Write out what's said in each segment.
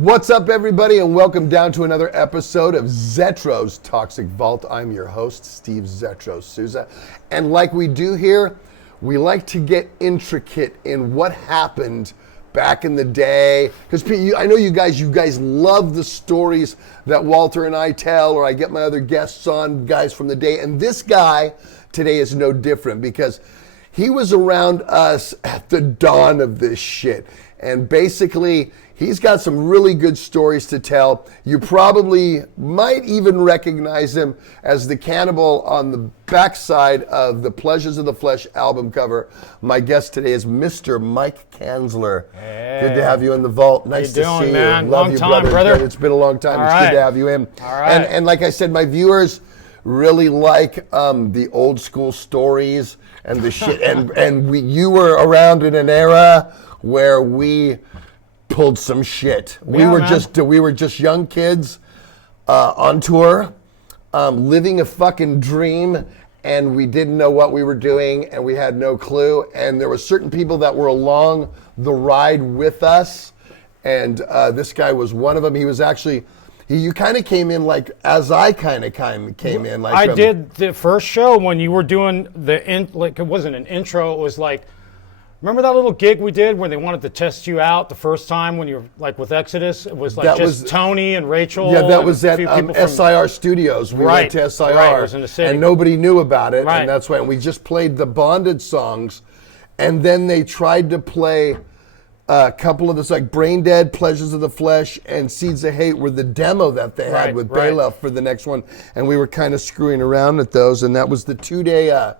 What's up, everybody, and welcome down to another episode of Zetro's Toxic Vault. I'm your host, Steve Zetro Souza, and like we do here, we like to get intricate in what happened back in the day, because I know you guys love the stories that Walter and I tell, or I get my other guests on, guys from the day, and this guy today is no different, because he was around us at the dawn of this shit, and basically, he's got some really good stories to tell. You probably might even recognize him as the cannibal on the backside of the Pleasures of the Flesh album cover. My guest today is Mr. Mike Kanzler. Hey. Good to have you in the vault. Nice to see you. Man? Love long you, time, brother. It's been a long time. All It's right. good to have you in. All right. And like I said, my viewers really like the old school stories and the shit. You were around in an era where we pulled some shit. We were just young kids on tour, living a fucking dream, and we didn't know what we were doing, and we had no clue. And there were certain people that were along the ride with us, and this guy was one of them. He was actually. You kind of came in like as I kind of came in. Like I did the first show when you were doing like it wasn't an intro. It was like, remember that little gig we did where they wanted to test you out the first time when you were like with Exodus? It was like that was Tony and Rachel. Yeah, that was at SIR Studios. We went to SIR, right, it was in the city. And nobody knew about it, right. And that's when we just played the Bonded songs, and then they tried to play a couple of this, like Brain Dead, Pleasures of the Flesh, and Seeds of Hate were the demo that they had with Bela for the next one, and we were kind of screwing around at those, and that was the 2-day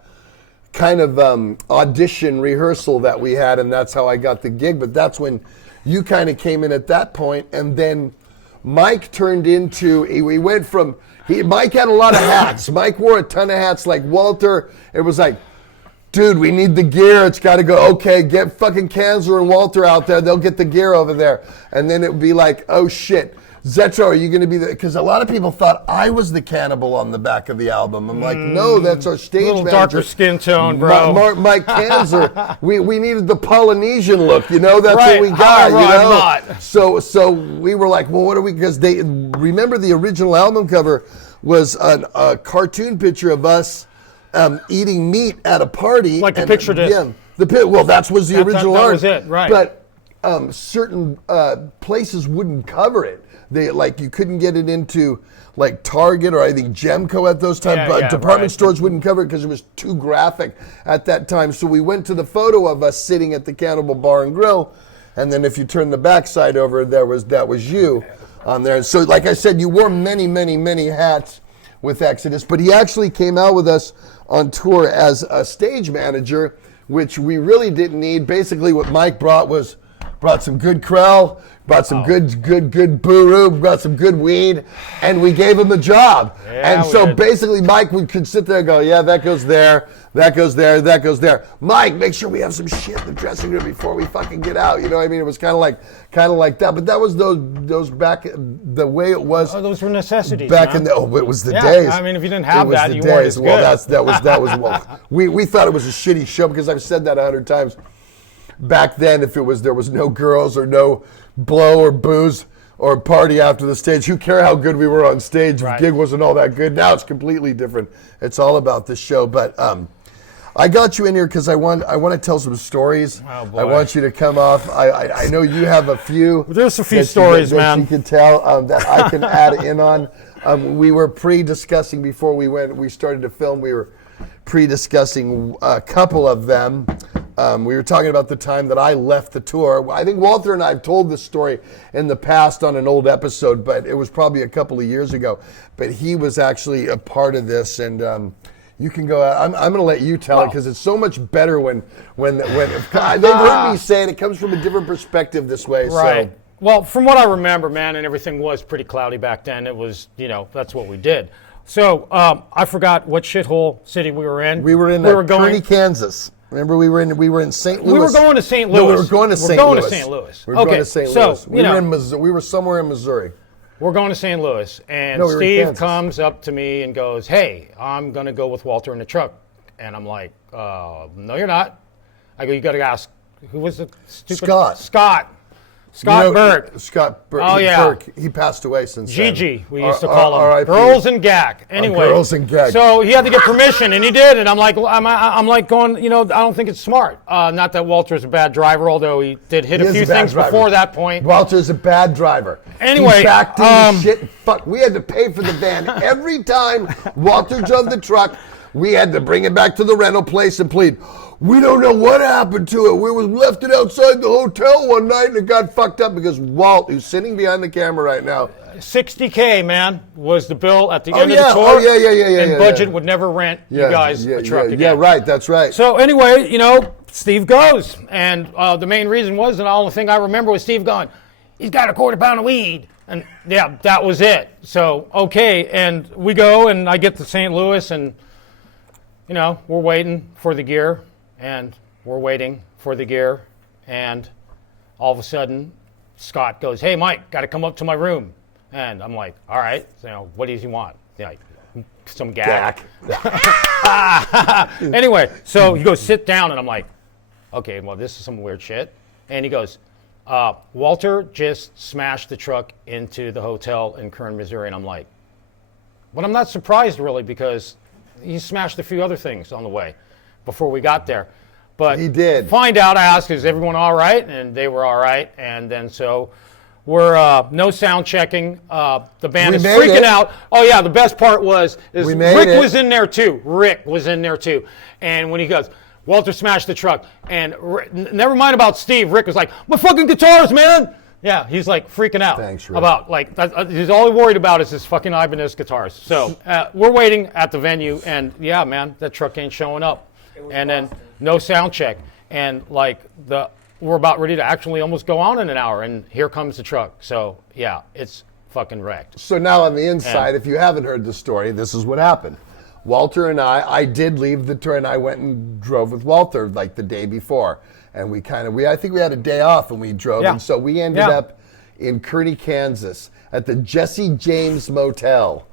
kind of audition rehearsal that we had, and that's how I got the gig. But that's when you kind of came in at that point, and then Mike turned into, we went from, Mike had a lot of hats. Mike wore a ton of hats like Walter. It was like, dude, we need the gear. It's got to go. Okay, get fucking Kanzler and Walter out there. They'll get the gear over there. And then it would be like, oh shit, Zetro, are you going to be the? Because a lot of people thought I was the cannibal on the back of the album. I'm like, no, that's our stage little manager. Darker skin tone, bro. Mike Kanzler. we needed the Polynesian look, you know. That's right. what we got, I'm you know. not. So we were like, well, what are we? Because they remember the original album cover was a cartoon picture of us. Eating meat at a party, like the picture did. Yeah, well, that was the original art. That was it, right? But certain places wouldn't cover it. They you couldn't get it into like Target or I think Gemco at those times. But department stores wouldn't cover it because it was too graphic at that time. So we went to the photo of us sitting at the Cannibal Bar and Grill, and then if you turn the backside over, that was you on there. So like I said, you wore many hats with Exodus, but he actually came out with us on tour as a stage manager, which we really didn't need. Basically, what Mike brought some good Krell, brought some good Buru, brought some good weed, and we gave him a job. Yeah, and so basically, Mike could sit there and go, yeah, that goes there, that goes there, that goes there. Mike, make sure we have some shit in the dressing room before we fucking get out. You know what I mean? It was kind of like that. But that was those back the way it was. Oh, those were necessities. Back in the it was the days. I mean, if you didn't have that, you weren't as good. Well, that was well. We thought it was a shitty show because I've said that 100 times. Back then, if there was no girls or no blow or booze or party after the stage, who cared how good we were on stage? Right. The gig wasn't all that good. Now it's completely different. It's all about the show. But I got you in here because I want to tell some stories. Oh, boy. I want you to come off. I know you have a few. There's a few stories, man. You can tell that I can add in on. We were pre-discussing before we started to film. We were pre-discussing a couple of them. We were talking about the time that I left the tour. I think Walter and I have told this story in the past on an old episode, but it was probably a couple of years ago. But he was actually a part of this, and You can go. I'm going to let you tell it because it's so much better when they've heard me say it. It comes from a different perspective this way. Right. So. Well, from what I remember, man, and everything was pretty cloudy back then. It was, that's what we did. So I forgot what shithole city we were in. We were in Kearney, Kansas. Remember, we were in St. Louis. We were going to St. Louis. No, we were going to St. Louis. We were going to St. Louis. We were somewhere in Missouri. We're going to St. Louis, and Steve comes up to me and goes, "Hey, I'm going to go with Walter in the truck." And I'm like, "No, you're not." I go, "You got to ask, who was the stupid?" Scott Burke. Scott Burke. Oh, yeah. Burke. He passed away since Gigi, we used to call him. RIP. Girls and Gag. Anyway. Girls and Gag. So he had to get permission, and he did. And I'm like going, I don't think it's smart. Not that Walter's a bad driver, although he did hit a few things before that point. Walter's a bad driver. Anyway. He backed into shit. Fuck, we had to pay for the van. Every time Walter drove the truck, we had to bring it back to the rental place and plead, "We don't know what happened to it. We left it outside the hotel one night and it got fucked up," because Walt, who's sitting behind the camera right now, $60K, man, was the bill at the end of the tour. And Budget would never rent you guys a truck again. Yeah, right, that's right. So anyway, Steve goes. And the main reason was, and the only thing I remember was Steve going, "He's got a quarter pound of weed." And yeah, that was it. So, okay, and we go and I get to St. Louis and, we're waiting for the gear. And we're waiting for the gear, and all of a sudden, Scott goes, "Hey, Mike, got to come up to my room." And I'm like, "All right, so what does he want?" Some gag. Anyway, so he goes, "Sit down," and I'm like, "Okay, well, this is some weird shit." And he goes, "Walter just smashed the truck into the hotel in Kearney, Missouri," and I'm like, "Well, I'm not surprised really because he smashed a few other things on the way before we got there." But he did. Find out, I asked, "Is everyone all right?" And they were all right. And then so we're no sound checking. The band is freaking out. Oh, yeah, the best part was Rick was in there too. Rick was in there too. And when he goes, "Walter smashed the truck," and never mind about Steve, Rick was like, "My fucking guitars, man!" Yeah, he's like freaking out. Thanks, Rick. About he's all worried about is his fucking Ibanez guitars. So we're waiting at the venue, and yeah, man, that truck ain't showing up. And then no sound check, and we're about ready to actually almost go on in an hour, and here comes the truck. So yeah, it's fucking wrecked. So now on the inside, if you haven't heard the story, this is what happened. Walter and I did leave the tour, and I went and drove with Walter like the day before. And I think we had a day off and we drove. Yeah. And so we ended up in Kearney, Kansas at the Jesse James Motel.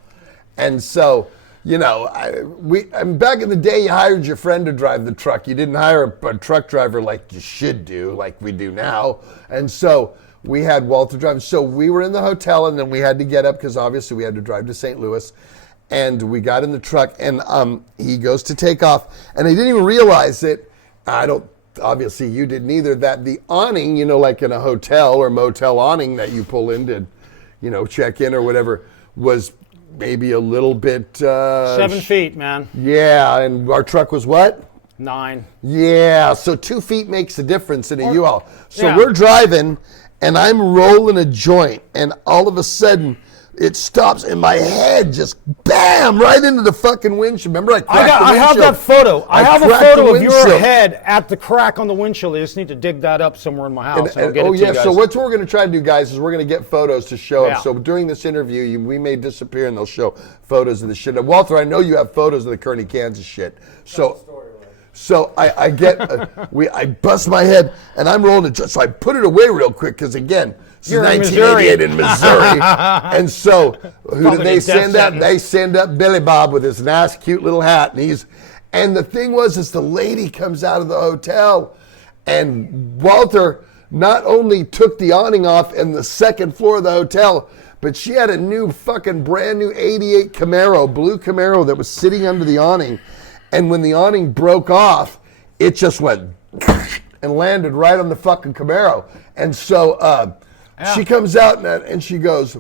And so, back in the day, you hired your friend to drive the truck. You didn't hire a truck driver like you should do, like we do now. And so we had Walter drive. So we were in the hotel, and then we had to get up because obviously we had to drive to St. Louis. And we got in the truck, and he goes to take off. And I didn't even realize it. Obviously, you didn't either, that the awning, like in a hotel or motel awning that you pull in to, check in or whatever, was maybe a little bit... 7 feet, man. Yeah, and our truck was what? 9. Yeah, so 2 feet makes a difference in a U-Haul. So we're driving, and I'm rolling a joint, and all of a sudden... it stops, and my head just bam right into the fucking windshield. Remember, I cracked the windshield. I have that photo. I have a photo of your head at the crack on the windshield. I just need to dig that up somewhere in my house. And I'll get it to you guys. So what we're going to try to do, guys, is we're going to get photos to show up. So during this interview, we may disappear, and they'll show photos of the shit. And Walter, I know you have photos of the Kearney, Kansas shit. So I get, I bust my head, and I'm rolling it. So I put it away real quick because again. You're 1988 in Missouri. And so who did they send up? They send up Billy Bob with his nice, cute little hat. And the thing was, the lady comes out of the hotel, and Walter not only took the awning off in the second floor of the hotel, but she had a new fucking brand new 88 Camaro, blue Camaro that was sitting under the awning. And when the awning broke off, it just went and landed right on the fucking Camaro. And so, she comes out and she goes,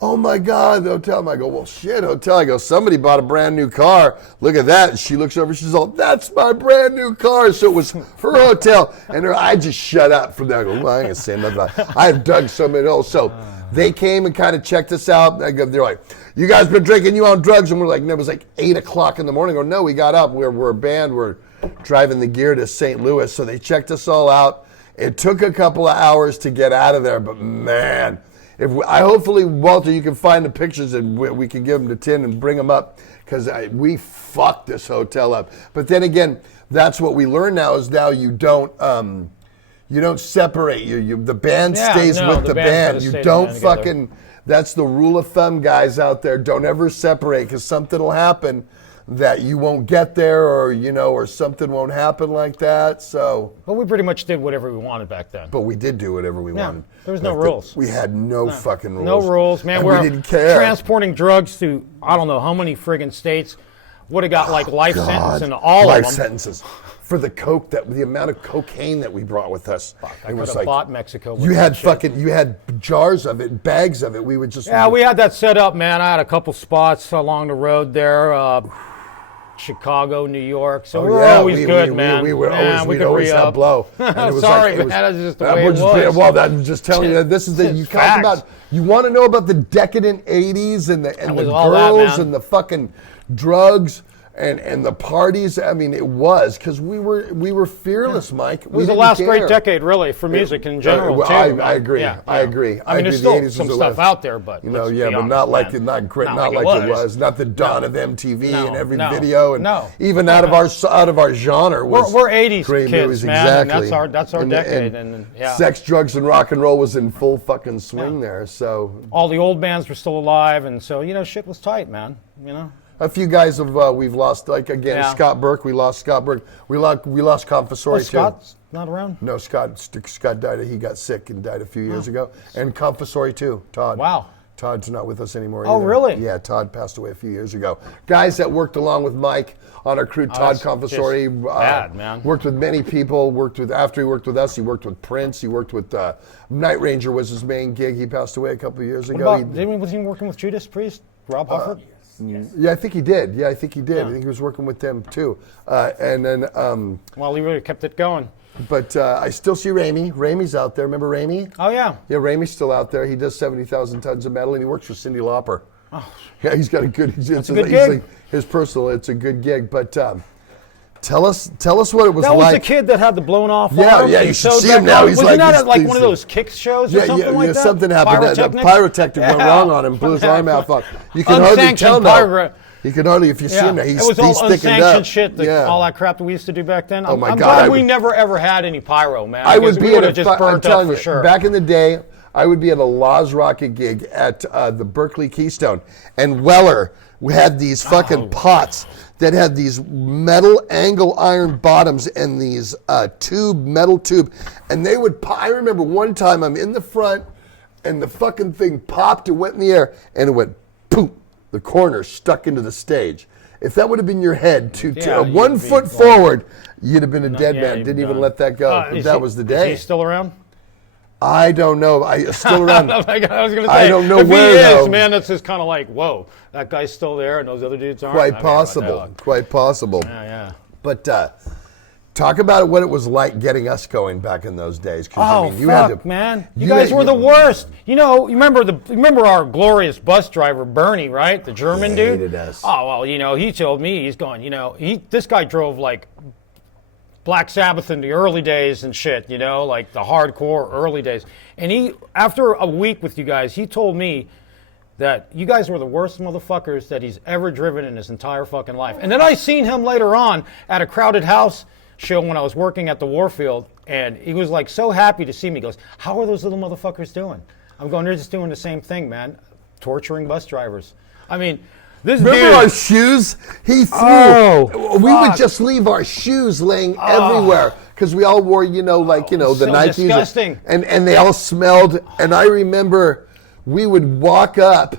"Oh my God, the hotel." I go, "Well, shit, hotel." I go, "Somebody bought a brand new car. Look at that." And she looks over, she's all, "That's my brand new car." So it was her hotel. And I just shut up from there. I go, "Well, I ain't gonna say nothing. I've dug so many holes." So They came and kind of checked us out. They're like, "You guys been drinking? You on drugs?" And we're like, "No." It was like 8 o'clock in the morning. Or no, we got up. We're a band. We're driving the gear to St. Louis. So they checked us all out. It took a couple of hours to get out of there, but man, hopefully, Walter, you can find the pictures and we can give them to Tin and bring them up, because we fucked this hotel up. But then again, that's what we learn now, is now you don't separate. The band stays with the band. You don't fucking. That's the rule of thumb, guys out there. Don't ever separate, because something will happen that you won't get there, or something won't happen like that. So, but we pretty much did whatever we wanted back then. But we did do whatever we wanted. There was no rules. We had no fucking rules. No rules, man. We didn't care. Transporting drugs to I don't know how many friggin' states. Would have got like life sentence in all of them. Life sentences for the coke, the amount of cocaine that we brought with us. Fuck, I could have bought Mexico. You had jars of it, bags of it. We would just we had that set up, man. I had a couple spots along the road there. Chicago, New York. So we're always good, man. We were always have blow. Sorry, man. That's just the way it was. Well, I'm just telling you, this is you talk about. You want to know about the decadent '80s and the girls and the fucking drugs and the parties. I mean, it was because we were fearless, Mike. It was the last great decade, really, for music in general. Too, I agree. I agree. I mean, there's still some stuff out there, but but not like it was. Not the dawn of MTV and every video, and even out of our genre was. We're '80s great kids, movies, man. exactly. And that's our decade, and sex, drugs, and rock and roll was in full fucking swing there. So all the old bands were still alive, and so shit was tight, man. A few guys we've lost, like again Scott Burke. We lost Scott Burke. We lost Confessori too. Scott's not around? No, Scott died. He got sick and died a few years ago. And Confessori too. Todd. Wow. Todd's not with us anymore. Oh, either. really? Yeah, Todd passed away a few years ago. Guys that worked along with Mike on our crew. Todd Confessori bad, man. Worked with many people. After he worked with us, he worked with Prince. He worked with Night Ranger was his main gig. He passed away a couple of years ago. Was he working with Judas Priest? Rob Hufford? Yes. Yeah, I think he did. Yeah. I think he was working with them too. And then. Well, he really kept it going. But I still see Ramey. Ramey's out there. Remember Ramey? Oh, yeah. Yeah, Ramey's still out there. He does 70,000 tons of metal, and he works for Cyndi Lauper. Oh. Yeah, he's got a good. It's a good gig. His personal. It's a good gig. But tell us what it was like. That was the kid that had the blown off arm. Yeah. You should see him now. Wasn't that like one of those kicks shows or something like that? Something happened. Pyrotechnic went wrong on him. Blew his arm out. You can hardly tell now. You can hardly, if you see him, he's it was all thickened up. Unsanctioned shit, all that crap that we used to do back then. Oh my I'm God! glad we never ever had any pyro, man. I would be at just burnt up for sure. Back in the day, I would be at a Laws Rocket gig at the Berkeley Keystone, and Weller had these fucking pots that had these metal angle iron bottoms and these metal tube, and they would. I remember one time I'm in the front, and the fucking thing popped. It went in the air, and it went boom. The corner stuck into the stage. If that would have been your head, 1 foot forward, you'd have been a dead man. Didn't even let that go. That was the day. Is he still around? I don't know. Still around. I was going to say. I don't know if where. If he is, though. man, that's just kind of like, whoa, that guy's still there, and those other dudes aren't. Quite possible. Quite possible. Yeah. But talk about what it was like getting us going back in those days. Man. You guys were the worst. You remember our glorious bus driver, Bernie, right? The German dude? Hated us. Oh, well, he told me, he's going, this guy drove like Black Sabbath in the early days and shit, like the hardcore early days. And after a week with you guys, he told me that you guys were the worst motherfuckers that he's ever driven in his entire fucking life. And then I seen him later on at a Crowded House show when I was working at the Warfield, and he was like so happy to see me. He goes, how are those little motherfuckers doing? I'm going, they're just doing the same thing, man. Torturing bus drivers. I mean, Remember our shoes? He threw. We would just leave our shoes laying everywhere because we all wore, the Nikes. Disgusting. And they all smelled. And I remember we would walk up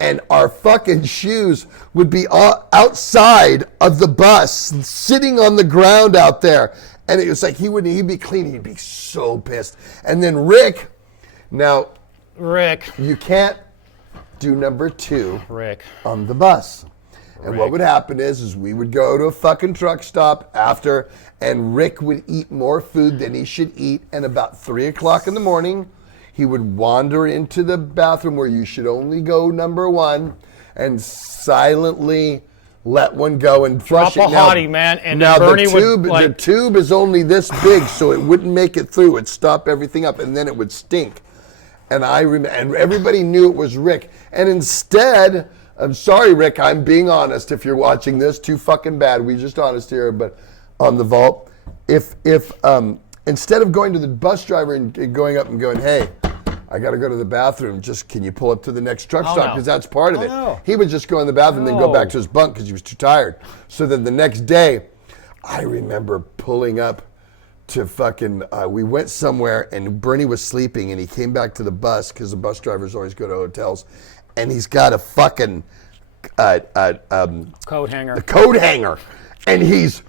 and our fucking shoes would be outside of the bus, sitting on the ground out there. And it was like he'd be clean. He'd be so pissed. And then Rick, you can't do number 2 on the bus. And what would happen is we would go to a fucking truck stop after, and Rick would eat more food than he should eat. And about 3 o'clock in the morning, he would wander into the bathroom where you should only go number one and silently let one go and flush Drop it. a hottie, man. And now Bernie the tube is only this big, so it wouldn't make it through. It'd stop everything up, and then it would stink. And and everybody knew it was Rick. And instead, I'm sorry, Rick, I'm being honest. If you're watching this, too fucking bad. We're just honest here, but on the vault, if instead of going to the bus driver and going up and going, hey, I got to go to the bathroom. Just can you pull up to the next truck stop? Because that's part of it. No. He would just go in the bathroom and then go back to his bunk because he was too tired. So then the next day, I remember pulling up to fucking, we went somewhere and Bernie was sleeping and he came back to the bus because the bus drivers always go to hotels and he's got a fucking coat hanger. The coat hanger. And he's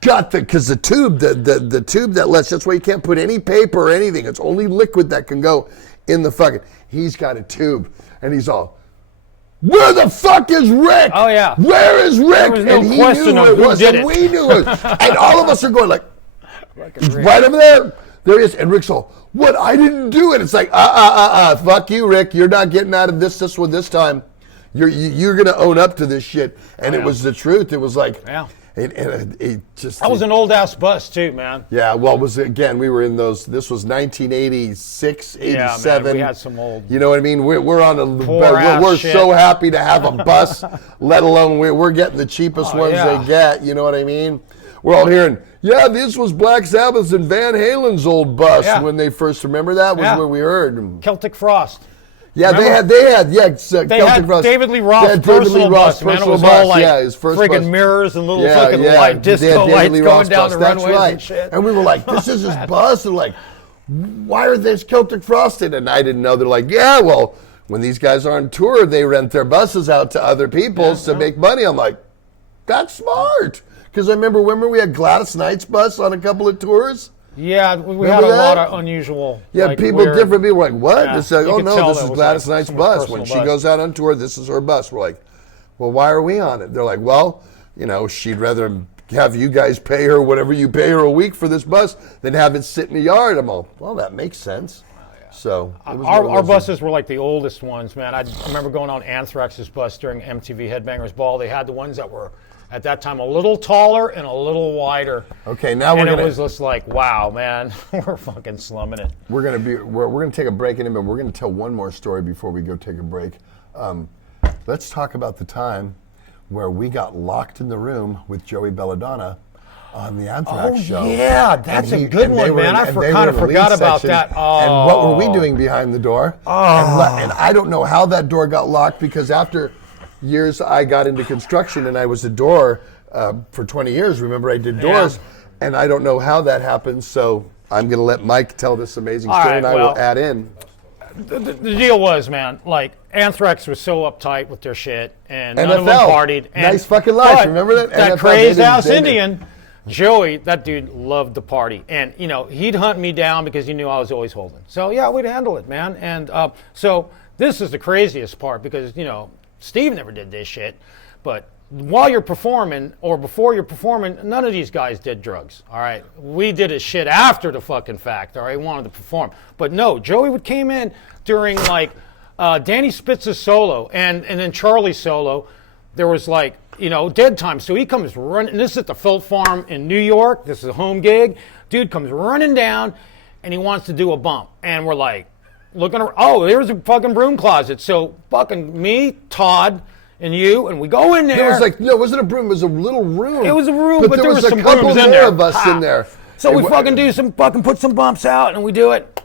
got because the tube, the tube that lets, that's why you can't put any paper or anything. It's only liquid that can go in the fucking, he's got a tube and he's all, where the fuck is Rick? Oh yeah. Where is Rick? There was no and he question knew of it who was, did and it. we knew it. And all of us are going like, he's right over there. There he is. And Rick's all, what? I didn't do it. It's like, fuck you, Rick. You're not getting out of this one this time. You're gonna own up to this shit. And it was the truth. It was like, it just. That was an old ass bus too, man. Yeah, well, we were in those. This was 1986, 87. Yeah, man, we had some old. You know what I mean? We're on a. We're so happy to have a bus, let alone we're getting the cheapest ones they get. You know what I mean? We're all hearing, yeah, this was Black Sabbath's and Van Halen's old bus when they first. Remember that was where we heard Celtic Frost. Yeah, remember? they had They had David Lee Roth's personal bus, man. It was all like his first friggin' bus. mirrors and little fucking light disco lights going down the runways and shit. And we were like, this is his bus. And like, why are they Celtic Frosted? And I didn't know. They're like, yeah, well, when these guys are on tour, they rent their buses out to other people to make money. I'm like, that's smart. Because I remember we had Gladys Knight's bus on a couple of tours. Yeah, we had a lot of unusual. Yeah, like, different people were like, what? Yeah, It's like, oh no, this is Gladys Knight's bus. When she bus. goes out on tour, this is her bus. We're like, well, why are we on it? They're like, well, she'd rather have you guys pay her whatever you pay her a week for this bus than have it sit in the yard. I'm all, well, that makes sense. So our buses were like the oldest ones, man. I remember going on Anthrax's bus during MTV Headbangers Ball. They had the ones that were at that time a little taller and a little wider. Okay, now it was just like, wow, man, we're fucking slumming it. We're gonna take a break in a minute. We're gonna tell one more story before we go take a break. Let's talk about the time where we got locked in the room with Joey Belladonna on the Anthrax show. Yeah, that's a good one, man. I kind of forgot about that. Oh. And what were we doing behind the door? Oh. And I don't know how that door got locked because after years I got into construction and I was a door for 20 years. Remember, I did doors, and I don't know how that happened. So I'm going to let Mike tell this amazing story, and I will add in. The deal was, man, like Anthrax was so uptight with their shit, and none NFL. of them partied. And, nice fucking life. Remember that? That NFL, crazed ass Indian, Joey, that dude loved to party, and he'd hunt me down because he knew I was always holding. So yeah, we'd handle it, man. And so this is the craziest part because Steve never did this shit, but while you're performing or before you're performing, none of these guys did drugs, all right? We did his shit after the fucking fact, all right? We wanted to perform. But no, Joey came in during like Danny Spitz's solo and then Charlie's solo. There was like, dead time. So he comes running, and this is at the Phil Farm in New York. This is a home gig. Dude comes running down and he wants to do a bump. And we're like, looking around, there's a fucking broom closet. So fucking me, Todd, and you, and we go in there. It was like, no, it wasn't a broom, it was a little room. It was a room, but there was some a couple brooms more in there. of us in there. So we fucking do some fucking put some bumps out, and we do it.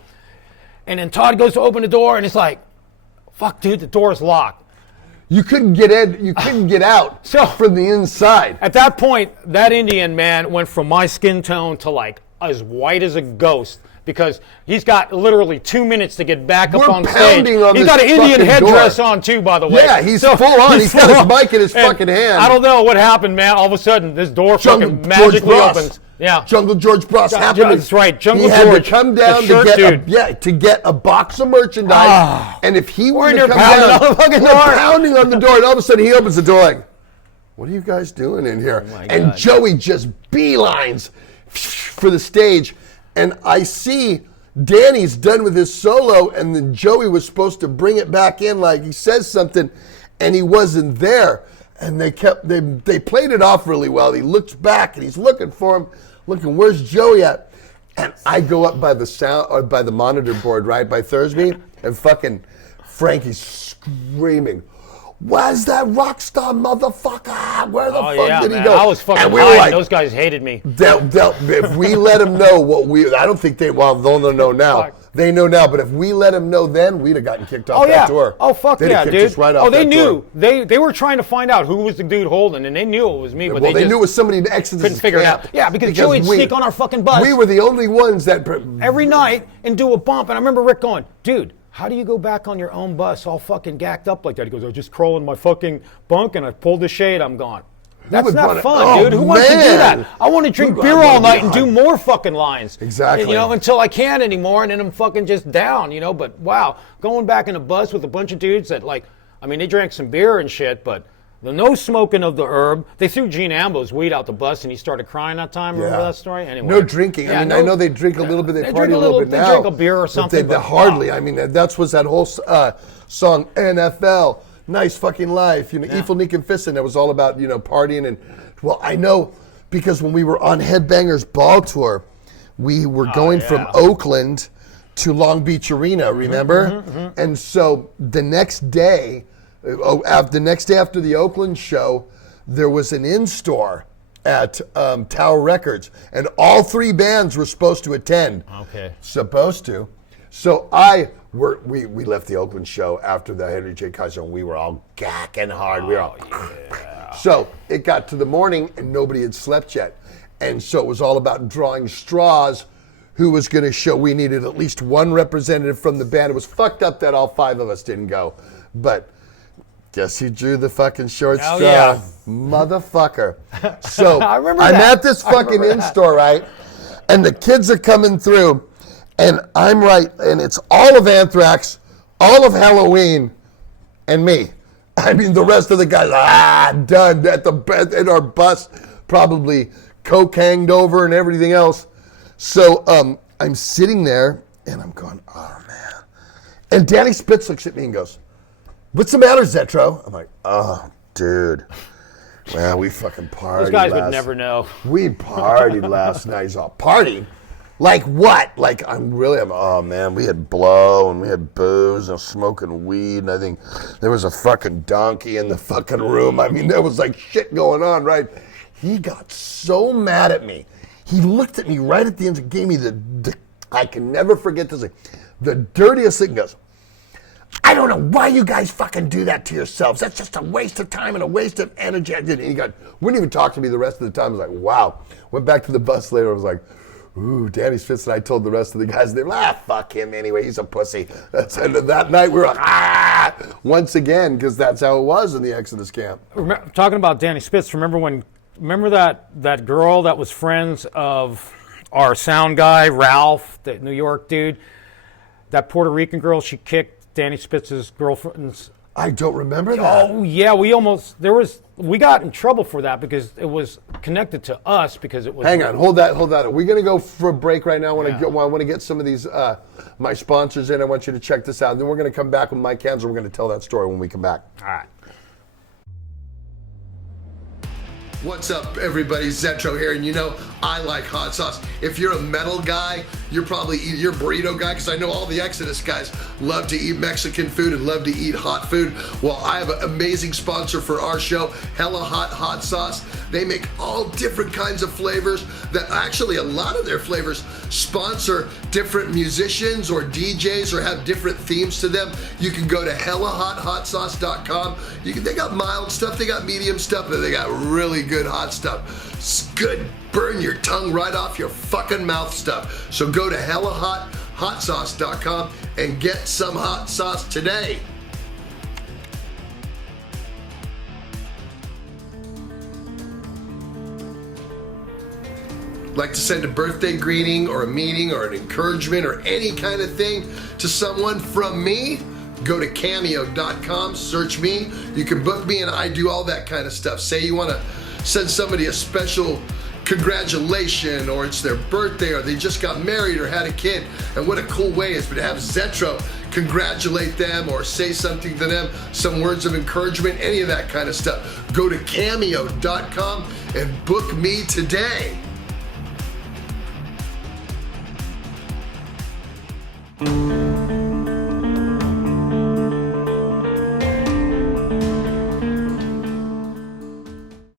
And then Todd goes to open the door, and it's like, fuck, dude, the door's locked. You couldn't get in, you couldn't get out from the inside. At that point, that Indian man went from my skin tone to like as white as a ghost. Because he's got literally 2 minutes to get back up on stage. He's got an Indian headdress on too, by the way. Yeah, he's full on. He's got his mic in his fucking hand. I don't know what happened, man. All of a sudden, this door fucking magically opens. Yeah, Jungle George Bros happened. That's right, Jungle George. He had to come down to get a box of merchandise. And if he were to come down, they're pounding on the door, and all of a sudden he opens the door like, "What are you guys doing in here?" And Joey just beelines for the stage. And I see Danny's done with his solo, and then Joey was supposed to bring it back in like he says something, and he wasn't there. And they played it off really well. He looks back, and he's looking for him, looking, where's Joey at? And I go up by the sound, or by the monitor board, right, by Thursby, and fucking Frankie's screaming, where's that rock star motherfucker? Where the fuck did he go? I was fucking hiding. Like, those guys hated me. If we let them know I don't think they'll know now. Fuck. They know now, but if we let them know then, we'd have gotten kicked off that tour. Oh, fuck They'd yeah, dude. Us right off they that knew. Tour. They were trying to find out who was the dude holding, and they knew it was me, but they knew it was somebody in Exodus couldn't figure it out. Yeah, because Joey'd sneak on our fucking bus. We were the only ones that... Every night and do a bump, and I remember Rick going, dude, how do you go back on your own bus all fucking gacked up like that? He goes, I just crawl in my fucking bunk, and I pulled the shade, I'm gone. That's not fun, dude. Who wants to do that? I want to drink beer all night and do more fucking lines. Exactly. Until I can't anymore, and then I'm fucking just down, But wow, going back in a bus with a bunch of dudes that they drank some beer and shit, but the no smoking of the herb. They threw Gene Ambo's weed out the bus, and he started crying that time. Remember that story? Anyway. No drinking. I know they drink a little bit. They party a little bit now. They drink a beer or something. But hardly. Wow. I mean, that was that whole song, NFL. Nice fucking life, Evil Nick and Fissin'. That was all about, partying. And, well, I know because when we were on Headbangers Ball Tour, we were going from Oakland to Long Beach Arena, remember? Mm-hmm. And so the next day after the Oakland show, there was an in-store at Tower Records, and all three bands were supposed to attend. Okay. Supposed to. So we left the Oakland show after the Henry J. Kaiser, and we were all gacking hard. We were all... So it got to the morning, and nobody had slept yet. And so it was all about drawing straws who was going to show. We needed at least one representative from the band. It was fucked up that all five of us didn't go. But guess he drew the fucking short straw. Yeah. Motherfucker. So I'm at this fucking in-store, right? And the kids are coming through. And I'm right, and it's all of Anthrax, all of Halloween, and me. I mean, the rest of the guys, done in our bus, probably coke-hanged over and everything else. So I'm sitting there, and I'm going, oh, man. And Danny Spitz looks at me and goes, what's the matter, Zetro? I'm like, oh, dude. Well, we fucking partied. Those guys would never know. We partied last night. He's all, party? Like what? Like oh man, we had blow and we had booze and smoking weed, and I think there was a fucking donkey in the fucking room. I mean, there was like shit going on, right? He got so mad at me. He looked at me right at the end and gave me the I can never forget this thing, the dirtiest thing. He goes, I don't know why you guys fucking do that to yourselves. That's just a waste of time and a waste of energy. And he wouldn't even talk to me the rest of the time. I was like, wow. Went back to the bus later. I was like, ooh, Danny Spitz, and I told the rest of the guys, they were fuck him anyway, he's a pussy. That night we were like, once again, because that's how it was in the Exodus camp. Talking about Danny Spitz, remember that girl that was friends of our sound guy, Ralph, the New York dude? That Puerto Rican girl, she kicked Danny Spitz's girlfriend's... I don't remember that. Oh yeah, we got in trouble for that because it was connected to us because it was. Hang on, hold that. Are we going to go for a break right now? I want to get some of these my sponsors in. I want you to check this out. Then we're going to come back with Mike Kanzler. We're going to tell that story when we come back. All right. What's up, everybody? Zetro here, and I like hot sauce. If you're a metal guy, you're probably you're a burrito guy, because I know all the Exodus guys love to eat Mexican food and love to eat hot food. Well, I have an amazing sponsor for our show, Hella Hot Sauce. They make all different kinds of flavors that actually a lot of their flavors sponsor different musicians or DJs or have different themes to them. You can go to hellahotsauce.com. They got mild stuff, they got medium stuff, and they got really good hot stuff. It's good, burn your tongue right off your fucking mouth stuff. So go to hellahotsauce.com and get some hot sauce today. Like to send a birthday greeting or a meeting or an encouragement or any kind of thing to someone from me? Go to cameo.com, search me. You can book me, and I do all that kind of stuff. Say you want to send somebody a special congratulations, or it's their birthday, or they just got married or had a kid, and what a cool way is to have Zetro congratulate them or say something to them, some words of encouragement, any of that kind of stuff. Go to cameo.com and book me today.